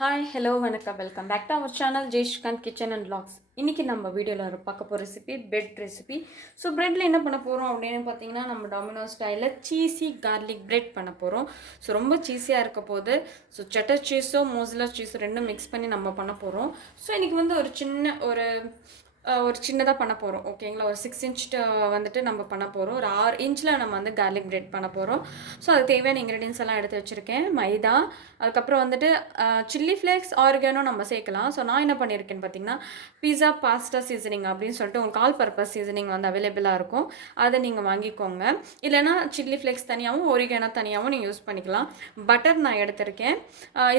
Hi hello வணக்கம் welcome back to our channel Jaiskanth kitchen and vlogs. இன்றைக்கி நம்ம வீடியோவில் பார்க்க போகிற ரெசிபி பிரெட் ரெசிபி. ஸோ ப்ரெட்டில் என்ன பண்ண போகிறோம் அப்படின்னு பார்த்தீங்கன்னா நம்ம டொமினோஸ் ஸ்டைலில் சீஸி கார்லிக் பிரெட் பண்ண போகிறோம். ஸோ ரொம்ப சீஸியாக இருக்க போது. ஸோ சட்டர் சீஸோ மோசிலா சீஸோ ரெண்டும் மிக்ஸ் பண்ணி நம்ம பண்ண போகிறோம். ஸோ இன்றைக்கி வந்து ஒரு சின்னதாக பண்ண போகிறோம். ஓகேங்களா, ஒரு 6 இன்ச் வந்துட்டு நம்ம பண்ண போகிறோம். ஒரு 6 இன்ச்சில் நம்ம வந்து கார்லிக் பிரெட் பண்ண போகிறோம். ஸோ அதுக்கு தேவையான இன்க்ரீடியன்ஸ் எல்லாம் எடுத்து வச்சுருக்கேன். மைதா, அதுக்கப்புறம் வந்துட்டு சில்லி ஃப்ளேக்ஸ், ஆர்கானோ நம்ம சேர்க்கலாம். ஸோ நான் என்ன பண்ணியிருக்கேன்னு பார்த்தீங்கன்னா பீஸா பாஸ்தா சீசனிங் அப்படின்னு சொல்லிட்டு உங்களுக்கு ஆல் பர்பஸ் சீசனிங் வந்து அவைலபிளாக இருக்கும். அதை நீங்கள் வாங்கிக்கோங்க. இல்லைனா சில்லி ஃப்ளேக்ஸ் தனியாகவும் ஆரிகானோ தனியாகவும் நீங்கள் யூஸ் பண்ணிக்கலாம். பட்டர் நான் எடுத்திருக்கேன்.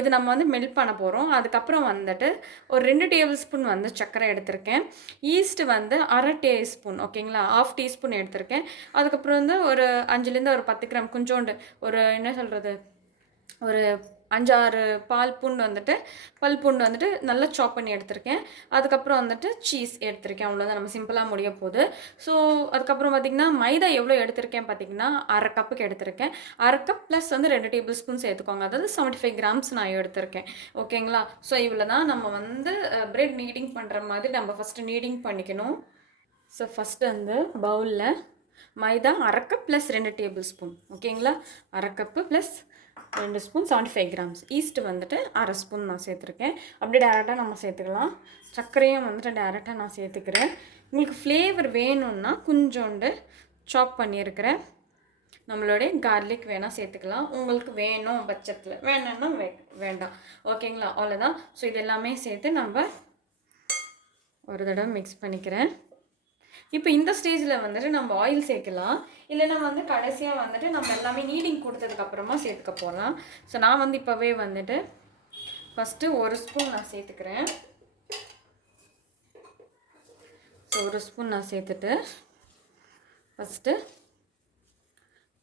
இது நம்ம வந்து மெல்ட் பண்ண போகிறோம். அதுக்கப்புறம் வந்துட்டு ஒரு 2 டேபிள் ஸ்பூன் வந்து சர்க்கரை எடுத்திருக்கேன். ஈஸ்ட் வந்து அரை டீஸ்பூன், ஓகேங்களா, 1/2 டீஸ்பூன் எடுத்திருக்கேன். அதுக்கப்புறம் வந்து ஒரு 5லேருந்து ஒரு 10 கிராம் கொஞ்சோண்டு ஒரு என்ன சொல்கிறது ஒரு 5-6 பல் பூண்டு வந்துட்டு நல்லா சாப் பண்ணி எடுத்திருக்கேன். அதுக்கப்புறம் வந்துட்டு சீஸ் எடுத்திருக்கேன். அவ்வளோதான், நம்ம சிம்பிளாக முடிய போகுது. ஸோ அதுக்கப்புறம் பார்த்திங்கன்னா மைதா எவ்வளோ எடுத்திருக்கேன் பார்த்திங்கன்னா அரை கப்புக்கு எடுத்திருக்கேன். அரை கப் ப்ளஸ் வந்து 2 டேபிள் ஸ்பூன் சேர்த்துக்கோங்க. அதாவது 75 கிராம்ஸ் நான் எடுத்திருக்கேன். ஓகேங்களா. ஸோ இவ்வளோ தான். நம்ம வந்து பிரெட் நீடிங் பண்ணுற மாதிரி நம்ம ஃபஸ்ட்டு நீடிங் பண்ணிக்கணும். ஸோ ஃபஸ்ட்டு வந்து பவுலில் மைதா அரை கப் ப்ளஸ் 2 டேபிள் ஸ்பூன், ஓகேங்களா, அரை cup plus 2 spoon 75 grams. Yeast வந்துட்டு அரை ஸ்பூன் நான் சேர்த்துருக்கேன். அப்படியே டேரெக்டாக நம்ம சேர்த்துக்கலாம். சர்க்கரையும் வந்துட்டு டேரெக்டாக நான் சேர்த்துக்கிறேன். உங்களுக்கு ஃப்ளேவர் வேணும்னா கொஞ்சோண்டு சாப் பண்ணியிருக்கிறேன் நம்மளுடைய கார்லிக் வேணால் சேர்த்துக்கலாம். உங்களுக்கு வேணும் பட்சத்தில், வேணும்னா வேண்டாம். ஓகேங்களா, அவ்வளோதான். ஸோ இது எல்லாமே சேர்த்து நம்ம ஒரு தடவை மிக்ஸ் பண்ணிக்கிறேன். இப்போ இந்த ஸ்டேஜில் வந்துட்டு நம்ம ஆயில் சேர்க்கலாம். இல்லைன்னா வந்து கடைசியாக வந்துட்டு நம்ம எல்லாமே நீடிங் கொடுத்ததுக்கப்புறமா சேர்த்துக்க போகலாம். ஸோ நான் வந்து இப்போவே வந்துட்டு ஃபஸ்ட்டு 1 ஸ்பூன் நான் சேர்த்துக்கிறேன். ஸோ 1 ஸ்பூன் நான் சேர்த்துட்டு ஃபஸ்ட்டு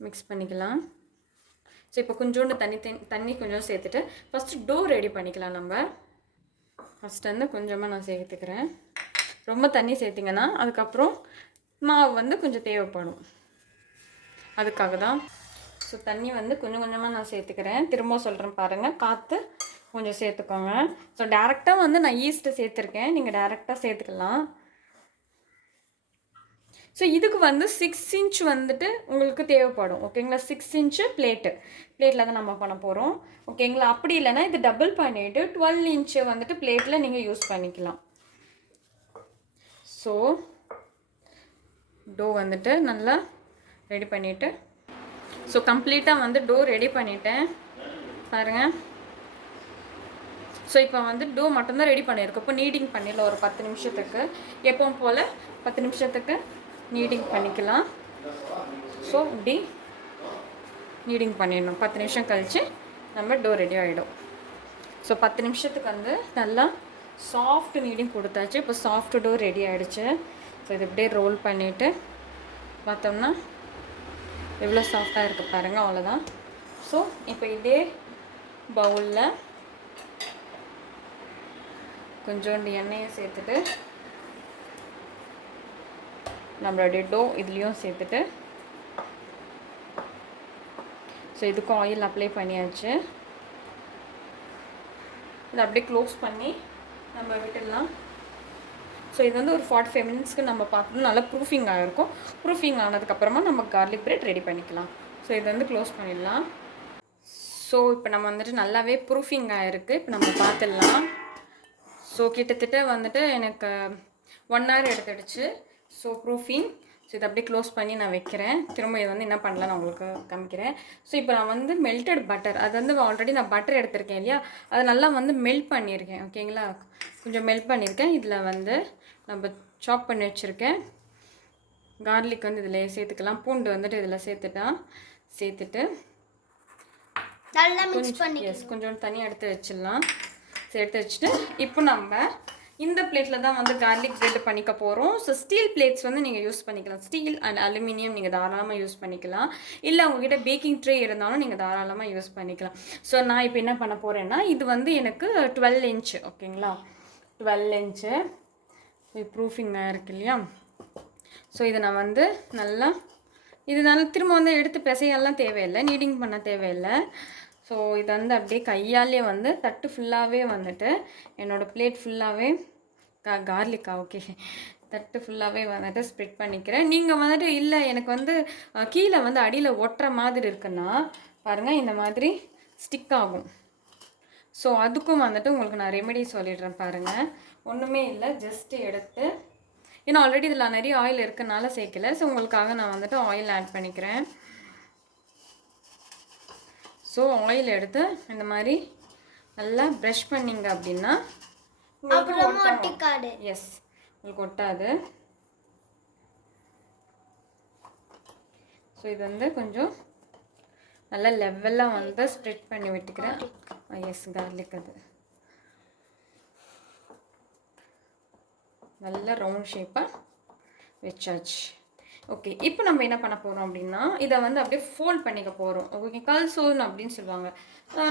மிக்ஸ் பண்ணிக்கலாம். ஸோ இப்போ கொஞ்சோண்டு தண்ணி கொஞ்சம் சேர்த்துட்டு ஃபஸ்ட்டு டோ ரெடி பண்ணிக்கலாம். நம்ம ஃபஸ்ட்டு வந்து கொஞ்சமாக நான் சேர்த்துக்கிறேன். ரொம்ப தண்ணி சேர்த்திங்கன்னா அதுக்கப்புறம் மாவு வந்து கொஞ்சம் தேவைப்படும், அதுக்காக தான். ஸோ தண்ணி வந்து கொஞ்சம் கொஞ்சமாக நான் சேர்த்துக்கிறேன். திரும்ப சொல்கிறேன் பாருங்கள், பார்த்து கொஞ்சம் சேர்த்துக்கோங்க. ஸோ டேரெக்டாக வந்து நான் ஈஸ்ட்டு சேர்த்துருக்கேன், நீங்கள் டேரெக்டாக சேர்த்துக்கலாம். ஸோ இதுக்கு வந்து 6 இன்ச் வந்துட்டு உங்களுக்கு தேவைப்படும். ஓகேங்களா, 6 இன்ச்சு பிளேட்டில் தான் நம்ம பண்ண போகிறோம். ஓகேங்களா. அப்படி இல்லைன்னா இது டபுள் பண்ணிவிட்டு 12 இன்ச்சு வந்துட்டு பிளேட்டில் நீங்கள் யூஸ் பண்ணிக்கலாம். ஸோ டோ வந்துட்டு நல்லா ரெடி பண்ணிவிட்டு, ஸோ கம்ப்ளீட்டாக வந்து டோ ரெடி பண்ணிட்டேன் பாருங்கள். ஸோ இப்போ வந்து டோ மட்டும்தான் ரெடி பண்ணியிருக்கோம். இப்போ நீடிங் பண்ணிடலாம் ஒரு 10 நிமிஷத்துக்கு. எப்பவும் போல் 10 நிமிஷத்துக்கு நீடிங் பண்ணிக்கலாம். ஸோ இப்படி நீடிங் பண்ணிடணும். 10 நிமிஷம் கழித்து நம்ம டோ ரெடி ஆகிடும். ஸோ 10 நிமிஷத்துக்கு வந்து நல்லா சாஃப்ட் நீடிங் கொடுத்தாச்சு. இப்போ சாஃப்ட் டோ ரெடி ஆகிடுச்சு. ஸோ இது இப்படியே ரோல் பண்ணிவிட்டு பார்த்தோம்னா எவ்வளோ சாஃப்டாக இருக்குது பாருங்கள், அவ்வளோதான். ஸோ இப்போ இதே பவுலில் கொஞ்சோண்டு எண்ணெயை சேர்த்துட்டு நம்மளுடைய டோ இதுலேயும் சேர்த்துட்டு, ஸோ இதுக்கும் ஆயில் அப்ளை பண்ணியாச்சு. இதை அப்படியே க்ளோஸ் பண்ணி நம்ம விட்டுடலாம். ஸோ இது வந்து ஒரு 45 மினிட்ஸ்க்கு நம்ம பார்க்கணும். நல்லா ப்ரூஃபிங் ஆகிருக்கும். ப்ரூஃபிங் ஆனதுக்கப்புறமா நம்ம கார்லிக் பிரெட் ரெடி பண்ணிக்கலாம். ஸோ இது வந்து க்ளோஸ் பண்ணிடலாம். ஸோ இப்போ நம்ம வந்துட்டு நல்லாவே ப்ரூஃபிங் ஆகிருக்கு. இப்போ நம்ம பார்த்துடலாம். ஸோ கிட்டத்தட்ட வந்துட்டு எனக்கு 1 hour எடுத்துடுச்சு. So proofing. ஸோ இதை அப்படியே க்ளோஸ் பண்ணி நான் வைக்கிறேன். திரும்ப இது வந்து என்ன பண்ணலாம் நான் உங்களுக்கு காமிக்கிறேன். ஸோ இப்போ நான் வந்து மெல்டட் பட்டர், அது வந்து ஆல்ரெடி நான் பட்டர் எடுத்திருக்கேன் இல்லையா, அதை நல்லா வந்து மெல்ட் பண்ணியிருக்கேன். ஓகேங்களா, கொஞ்சம் மெல்ட் பண்ணியிருக்கேன். இதில் வந்து நம்ம சாப் பண்ணி வச்சுருக்கேன் கார்லிக் வந்து இதில் சேர்த்துக்கலாம். பூண்டு வந்துட்டு இதில் சேர்த்துட்டு நல்லா மிக்ஸ் பண்ணி கொஞ்சம் தண்ணி எடுத்து வச்சிடலாம். எடுத்து வச்சுட்டு இப்போ நம்ம இந்த பிளேட்டில் தான் வந்து கார்லிக் பிரெட் பண்ணிக்க போகிறோம். ஸோ ஸ்டீல் பிளேட்ஸ் வந்து நீங்கள் யூஸ் பண்ணிக்கலாம். ஸ்டீல் அண்ட் அலுமினியம் நீங்கள் தாராளமாக யூஸ் பண்ணிக்கலாம். இல்லை உங்ககிட்ட பேக்கிங் ட்ரே இருந்தாலும் நீங்கள் தாராளமாக யூஸ் பண்ணிக்கலாம். ஸோ நான் இப்போ என்ன பண்ண போகிறேன்னா, இது வந்து எனக்கு 12 இன்ச்சு, ஓகேங்களா, 12 இன்ச்சு ப்ரூஃபிங்காக இருக்கு இல்லையா. ஸோ இதை நான் வந்து நல்லா திரும்ப வந்து எடுத்து பிசையெல்லாம் தேவையில்லை, நீடிங் பண்ண தேவையில்லை. ஸோ இது வந்து அப்படியே கையாலே வந்து தட்டு ஃபுல்லாகவே வந்துட்டு என்னோடய பிளேட் ஃபுல்லாகவே கார்லிக்கா ஓகே தட்டு ஃபுல்லாகவே வந்துட்டு ஸ்ப்ரெட் பண்ணிக்கிறேன். நீங்கள் வந்துட்டு இல்லை எனக்கு வந்து கீழே வந்து அடியில் ஒட்டுற மாதிரி இருக்குன்னா பாருங்கள் இந்த மாதிரி ஸ்டிக் ஆகும். ஸோ அதுக்கும் வந்துட்டு உங்களுக்கு நான் ரெமெடி சொல்லிடுறேன் பாருங்கள். ஒன்றுமே இல்லை, ஜஸ்ட்டு எடுத்து ஏன்னா ஆல்ரெடி இதில் நிறைய ஆயில் இருக்கனால சேர்க்கல. ஸோ உங்களுக்காக நான் வந்துட்டு ஆயில் ஆட் பண்ணிக்கிறேன். ஸோ ஆயில் எடுத்து இந்த மாதிரி நல்லா ப்ரஷ் பண்ணிங்க அப்படின்னா எஸ் உங்களுக்கு ஒட்டாது. ஸோ இது வந்து கொஞ்சம் நல்லா லெவலாக வந்து ஸ்ப்ரெட் பண்ணி விட்டுக்கிறேன். எஸ் கார்லிக் அது நல்லா ரவுண்ட் ஷேப்பாக வச்சாச்சு. ஓகே, இப்போ நம்ம என்ன பண்ண போகிறோம் அப்படின்னா இதை வந்து அப்படியே ஃபோல்ட் பண்ணிக்க போகிறோம். ஓகே, கல் சோன் அப்படின்னு சொல்லுவாங்க.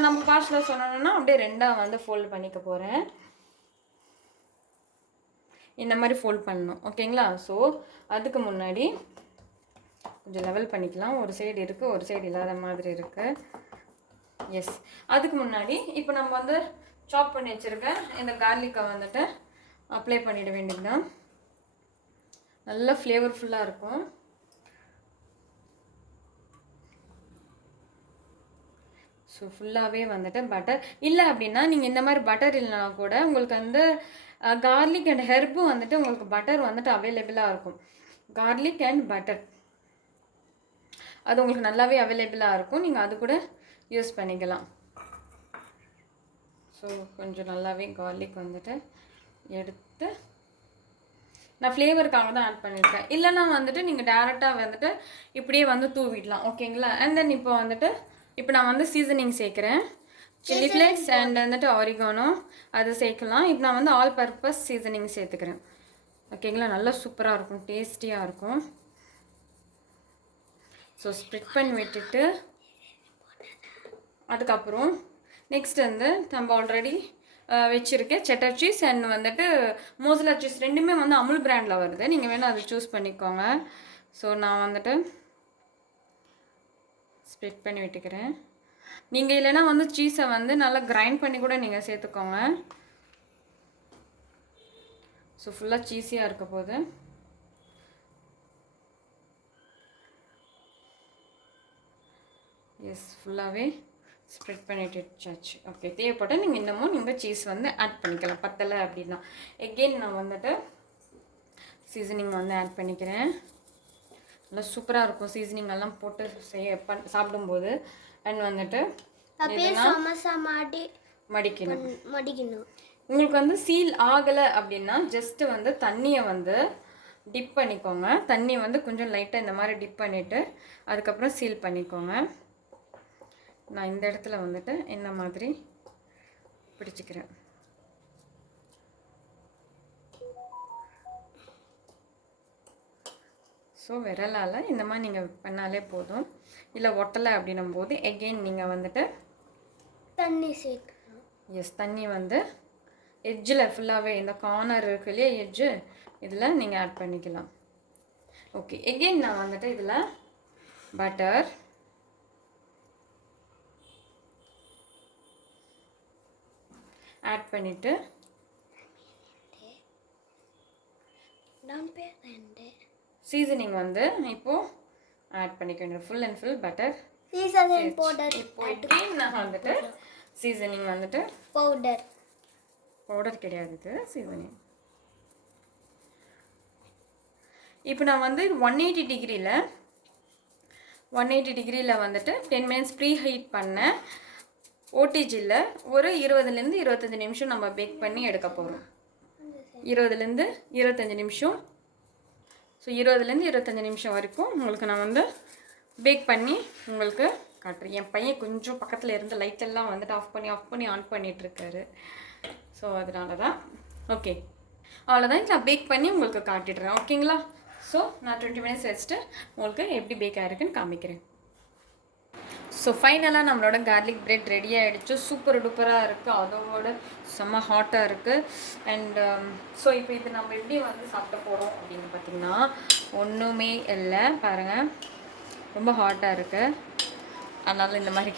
நம்ம பாஷில் சொன்னோன்னா அப்படியே ரெண்டாக வந்து ஃபோல்ட் பண்ணிக்க போகிறேன். இந்த மாதிரி ஃபோல்ட் பண்ணணும். ஓகேங்களா? ஸோ அதுக்கு முன்னாடி கொஞ்சம் லெவல் பண்ணிக்கலாம். ஒரு சைடு இருக்குது, ஒரு சைடு இல்லாத மாதிரி இருக்குது. எஸ், அதுக்கு முன்னாடி இப்போ நம்ம வந்து சாப் பண்ணி வச்சுருக்க இந்த கார்லிக்கை வந்துட்டு அப்ளை பண்ணிட வேண்டியதுதான். நல்லா ஃப்ளேவர்ஃபுல்லாக இருக்கும். ஸோ ஃபுல்லாகவே வந்துட்டு பட்டர் இல்லை அப்படின்னா நீங்கள் இந்த மாதிரி பட்டர் இல்லைனா கூட உங்களுக்கு வந்து கார்லிக் அண்ட் ஹெர்பும் வந்துட்டு உங்களுக்கு பட்டர் வந்துட்டு அவைலபிளாக இருக்கும். கார்லிக் அண்ட் பட்டர் அது உங்களுக்கு நல்லாவே அவைலபிளாக இருக்கும். நீங்கள் அது கூட யூஸ் பண்ணிக்கலாம். ஸோ கொஞ்சம் நல்லாவே கார்லிக் வந்துட்டு எடுத்து நான் ஃப்ளேவருக்காக தான் ஆட் பண்ணியிருக்கேன். இல்லைனா வந்துட்டு நீங்கள் டேரெக்டாக வந்துட்டு இப்படியே வந்து தூவிடலாம். ஓகேங்களா? அண்ட் தென் இப்போ நான் வந்து சீசனிங் சேர்க்குறேன். சில்லி ஃப்ளேக்ஸ் அண்ட் வந்துட்டு ஆரிகானோ அது சேர்க்கலாம். இப்போ நான் வந்து ஆல் பர்பஸ் சீசனிங் சேர்த்துக்கிறேன். ஓகேங்களா? நல்லா சூப்பராக இருக்கும், டேஸ்டியாக இருக்கும். ஸோ ஸ்ப்ரெட் பண்ணி விட்டுட்டு அதுக்கப்புறம் நெக்ஸ்ட் வந்து நம்ம ஆல்ரெடி வச்சுருக்கேன் செட்டர் சீஸ் அண்ட் வந்துட்டு மோசலா சீஸ் ரெண்டுமே வந்து அமுல் பிராண்டில் வருது. நீங்கள் வேணால் அதை சூஸ் பண்ணிக்கோங்க. ஸோ நான் வந்துட்டு ஸ்ப்ரெட் பண்ணி விட்டுக்கிறேன். நீங்கள் இல்லைன்னா வந்து சீஸை வந்து நல்லா கிரைண்ட் பண்ணி கூட நீங்கள் சேர்த்துக்கோங்க. ஸோ ஃபுல்லாக சீஸியாக இருக்க போது எஸ் ஃபுல்லாகவே ஸ்ப்ரெட் பண்ணிட்டு வச்சாச்சு. ஓகே, தேவைப்பட்டால் நீங்கள் இன்னமும் நீங்கள் சீஸ் வந்து ஆட் பண்ணிக்கலாம். பத்தலை அப்படின்னா எகெயின் நான் வந்துட்டு சீசனிங் வந்து ஆட் பண்ணிக்கிறேன். நல்லா சூப்பராக இருக்கும் சீசனிங் எல்லாம் போட்டு சாப்பிடும்போது. அண்ட் வந்துட்டு மடிக்கணும். உங்களுக்கு வந்து சீல் ஆகலை அப்படின்னா ஜஸ்ட்டு வந்து தண்ணியை வந்து டிப் பண்ணிக்கோங்க. தண்ணி வந்து கொஞ்சம் லைட்டாக இந்த மாதிரி டிப் பண்ணிவிட்டு அதுக்கப்புறம் சீல் பண்ணிக்கோங்க. நான் இந்த இடத்துல வந்துட்டு இந்த மாதிரி பிடிச்சிக்கிறேன். ஸோ விரலால் இந்த மாதிரி நீங்கள் பண்ணாலே போதும். இல்லை ஒட்டலை அப்படின்னும் போது எகெயின் நீங்கள் வந்துட்டு தண்ணி சேர்க்கணும். எஸ், தண்ணி வந்து எட்ஜில் ஃபுல்லாகவே இந்த கார்னர் இருக்கு இல்லையா எட்ஜு, இதில் நீங்கள் ஆட் பண்ணிக்கலாம். ஓகே, எகெயின் நான் வந்துட்டு இதில் பட்டர் ஆட் பண்ணிவிட்டு சீசனிங் வந்து இப்போது ஆட் பண்ணிக்க வேண்டியது. ஃபுல் அண்ட் ஃபுல் பட்டர் இப்போ நான் வந்துட்டு சீசனிங் வந்துட்டு பவுடர் கிடையாது, இது சீசனிங். இப்போ நான் வந்து 180 டிகிரியில் வந்துட்டு 10 மினிட்ஸ் ப்ரீ ஹீட் பண்ணேன். ஓடிஜியில் ஒரு 20லேருந்து 25 நிமிஷம் நம்ம பேக் பண்ணி எடுக்க போகிறோம். 20லேருந்து 25 நிமிஷம். ஸோ 20லேருந்து 25 நிமிஷம் வரைக்கும் உங்களுக்கு நான் வந்து பேக் பண்ணி உங்களுக்கு காட்டுறேன். என் பையன் கொஞ்சம் பக்கத்தில் இருந்து லைட்டெல்லாம் வந்துட்டு ஆஃப் பண்ணி ஆன் பண்ணிகிட்ருக்காரு. ஸோ அதனால தான். ஓகே, அவ்வளோதான். நான் பேக் பண்ணி உங்களுக்கு காட்டிடுறேன். ஓகேங்களா? ஸோ நான் 20 மினிட்ஸ் வச்சுட்டு உங்களுக்கு எப்படி பேக் ஆகிருக்குன்னு காமிக்கிறேன். ஸோ ஃபைனலாக நம்மளோட கார்லிக் பிரெட் ரெடி ஆகிடுச்சு. சூப்பர் டூப்பராக இருக்குது, அதோட செம்ம ஹாட்டாக இருக்குது. அண்ட் ஸோ இப்போ இது நம்ம எப்படி வந்து சாப்பிட போகிறோம் அப்படின்னு பார்த்திங்கன்னா ஒன்றுமே இல்லை பாருங்கள், ரொம்ப ஹாட்டாக இருக்குது. அதனால் இந்த மாதிரி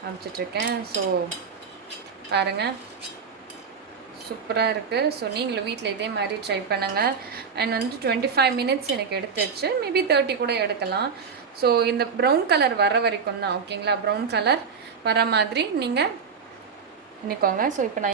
காமிச்சிட்ருக்கேன். ஸோ பாருங்கள், சூப்பராக இருக்குது. ஸோ நீங்களும் வீட்டில் இதே மாதிரி ட்ரை பண்ணுங்கள். அண்ட் வந்து 25 மினிட்ஸ் எனக்கு எடுத்துச்சு. மேபி 30 கூட எடுக்கலாம். ஸோ இந்த ப்ரௌன் கலர் வர வரைக்கும் தான், ஓகேங்களா? ப்ரௌன் கலர் வர மாதிரி நீங்கள் பண்ணிக்கோங்க. ஸோ இப்போ நான்